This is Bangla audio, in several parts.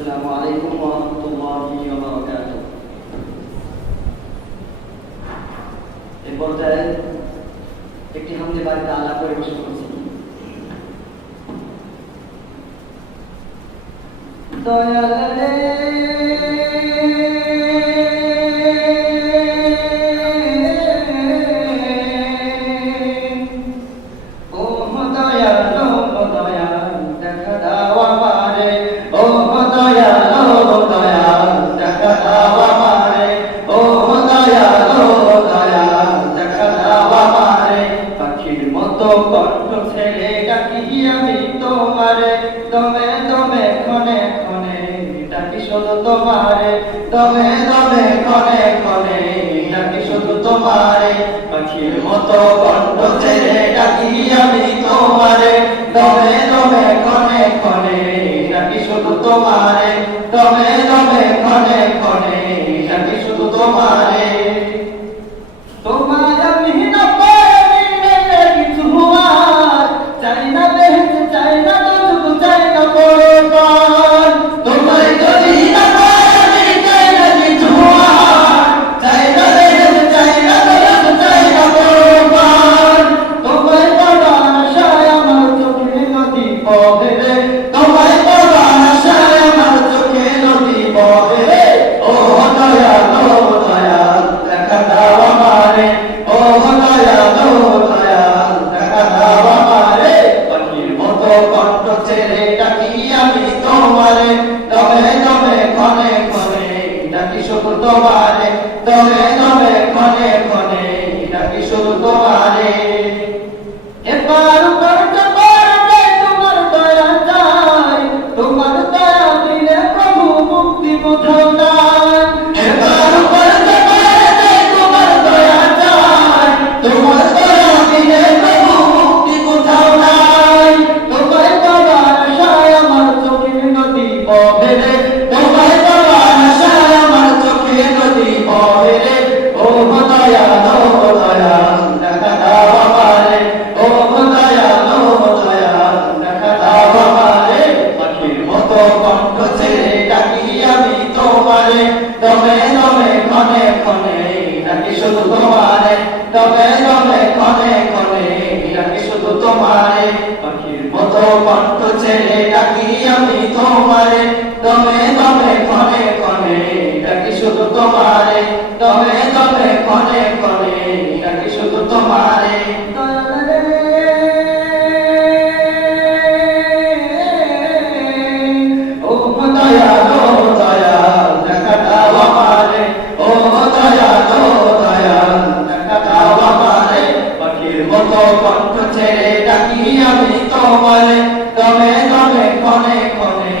আসসালামু আলাইকুম ওয়া রাহমাতুল্লাহি ওয়া বারাকাতুহু। এই পর্যায়ে একটি হামদে বাড়িতে আল্লাহ পরিবেশন করছি। দয়াল রে ও দয়াল দয়াল দেখা দাও আমারে, ও দয়াল দয়াল দেখা দাও আমারে, ও দয়াল দয়াল দেখা দাও আমারে। পাখির মতো কণ্ঠ ছেড়ে ডাকি আমি তোমারে, দমে দমে ক্ষণে ক্ষণে ডাকি শুধু তোমারে, দমে দমে ক্ষণে ক্ষণে ডাকি শুধু তোমারে। পাখির মতো কণ্ঠ ছেড়ে ডাকি আমি তোমারে, দমে দমে ক্ষণে ক্ষণে ডাকি শুধু তোমারে, দমে দমে ক্ষণে ক্ষণে ডাকি শুধু তোমারে। তোমার আমি না পারি না কিছু আর, চাই না বেহেশত চাই না দুজক চাই না পরকাল। তোমার যদি না পারি চাই না কিছু আর, চাই না বেহেশত চাই না দুজক চাই না পরকাল। তোমার পাবার আশায় আমার চোখে নদী বহে রে, তোমার পাবার আশায় আমার চোখে নদী বহে রে। ও দয়াল দয়াল দেখা দাও আমারে, ও দয়াল দয়াল দেখা দাও আমারে। পাখির মতো কণ্ঠ ছেড়ে ডাকি আমি তোমারে, দমে দমে ক্ষণে ক্ষণে ডাকি শুধু তোমারে, দমে দমে ক্ষণে ক্ষণে ডাকি শুধু তোমারে। এবার করতে পারবে তোমার দয়া চাই, তোমার দয়া দিলে প্রভু মুক্তি কোথাও নাই। এবার করতে পারবে তোমার দয়া চাই, তোমার দয়া দিলে প্রভু মুক্তি কোথাও নাই। তোমার পাবার আশায় আমার চোখে নদী বহে রে, তোমার পাবার আশায় আমার চোখে নদী বহে রে। ও দয়াল দয়াল দেখা দাও আমারে, ও দয়াল দয়াল দেখা দাও আমারে। পাখির মতো কণ্ঠ ছেড়ে ডাকি আমি তোমারে, দমে দমে ক্ষণে ক্ষণে ডাকি শুধু তোমারে, দমে দমে ক্ষণে ক্ষণে ডাকি শুধু তোমারে। পাখির মতো কণ্ঠ ছেড়ে ডাকি আমি তোমারে, দমে দমে ক্ষণে ক্ষণে ডাকি শুধু তোমারে, দমে দমে ক্ষণে ক্ষণে ডাকি শুধু তোমারে। ও দয়াল দয়াল দেখা দাও আমারে, ও দয়াল দয়াল দেখা দাও আমারে। পাখির মতো কণ্ঠ ছেড়ে ডাকি আমি তোমারে, দমে দমে ক্ষণে ক্ষণে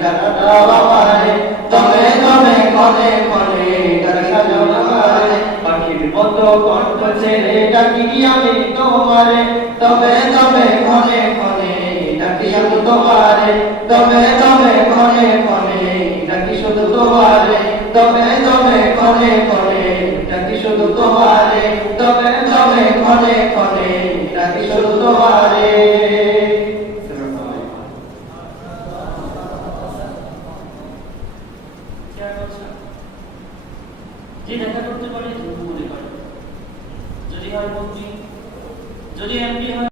দেখা দাও আমারে, দমে দমে ক্ষণে ক্ষণে দেখা দাও আমারে। পাখির মতো কণ্ঠ ছেড়ে ডাকি আমি তোমারে, দমে দমে ক্ষণে ক্ষণে ডাকি আমি তোমারে, দমে দমে ক্ষণে ক্ষণে ডাকি শুধু তোমারে, দমে দমে ক্ষণে ক্ষণে ডাকি শুধু তোমারে, দমে দমে ক্ষণে ক্ষণে ডাকি শুধু তোমারে। যে দেখা করতে পারে মনে করে, যদি হয় মন্ত্রী, যদি এমপি হয়।